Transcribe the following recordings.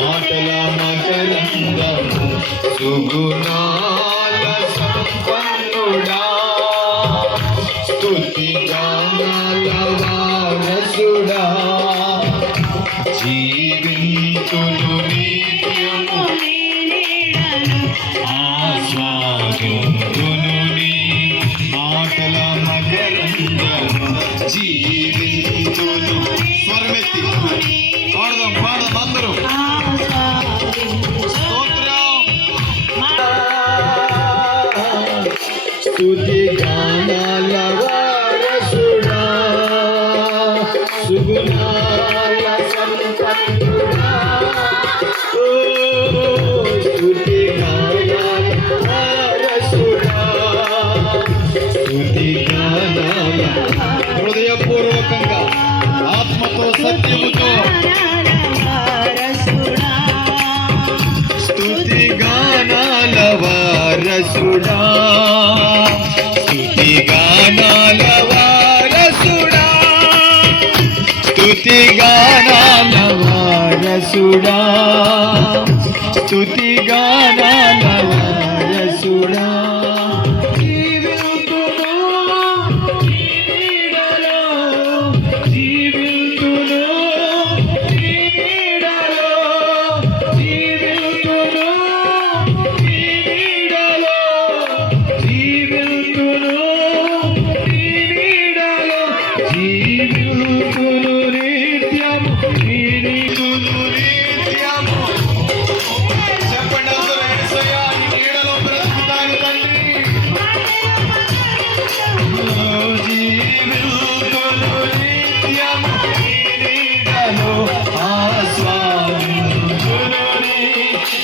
మాటల మకరందము సుగుణాల సంపన్నుడా స్తుతి గానాల వారసుడా జీవింతును నిత్యము ఆస్వాదింతును నీ మాటల మకరందము జీవింతును స్వరమెత్తి పాడదాం అందరూ స్తుతి గానాల వారసుడా సుగుణాల సంపన్నుడా స్తుతి గానాల వారసుడా స్తుతి గానాల హృదయపూర్వకంగా ఆత్మతో సత్యముతో స్తుతి గానాల వారసుడా స్తుతి గానాల వారసుడా స్తుతి గానాల వారసుడా స్తుతి గానాల వారసుడా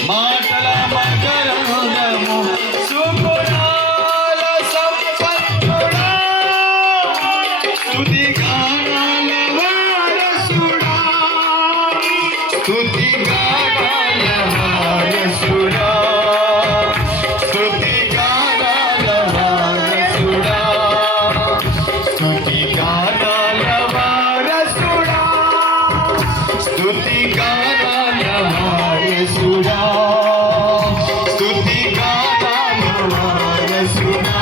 మాటల మకరందము సుగుణాల సంపన్నుడా స్తుతి గానాల వారసుడా స్తుతి గానాల వారసుడా స్తుతి గానాల వారసుడా స్తుతి గానాల వారసుడా స్తుతి గానాల వారసుడా స్తుతి గానాల వారసుడా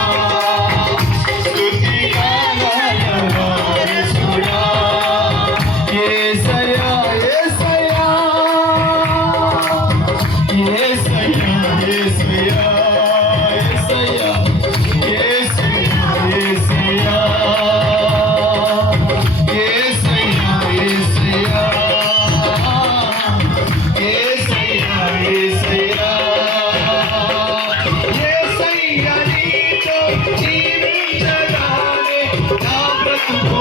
స్తుతి గానాల వారసుడా యేసయ్యా యేసయ్యా యేసయ్యా యేసయ్యా యేసయ్యా యేసయ్యా యేసయ్యా యేసయ్యా యేసయ్యా యేసయ్యా నీతో జీవించగానే నా బ్రతుకు